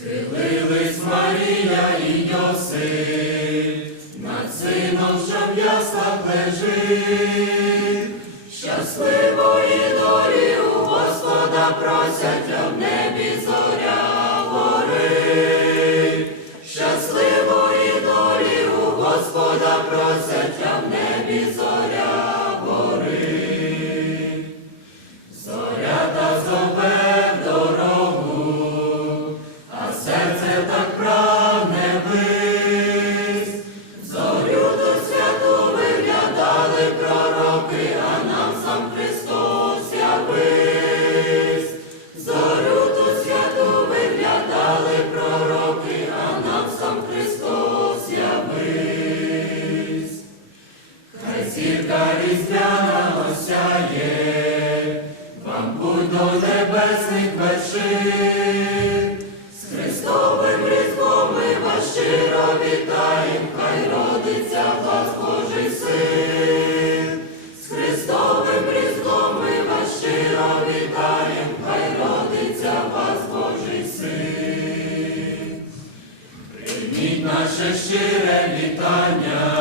Схилились Марія і Йосип, над сином що в яслах лежить, щасливої долі у Господа просять а в небі зоря морих. Щасливо і долі у Господа просять а в небі зоря. до небесних вершин. З Христовим різдвом ми вас щиро вітаєм, хай родиться в нас Божий син. З Христовим різдвом ми вас щиро вітаєм, хай родиться в вас Божий син. Прийміть наше щире вітання.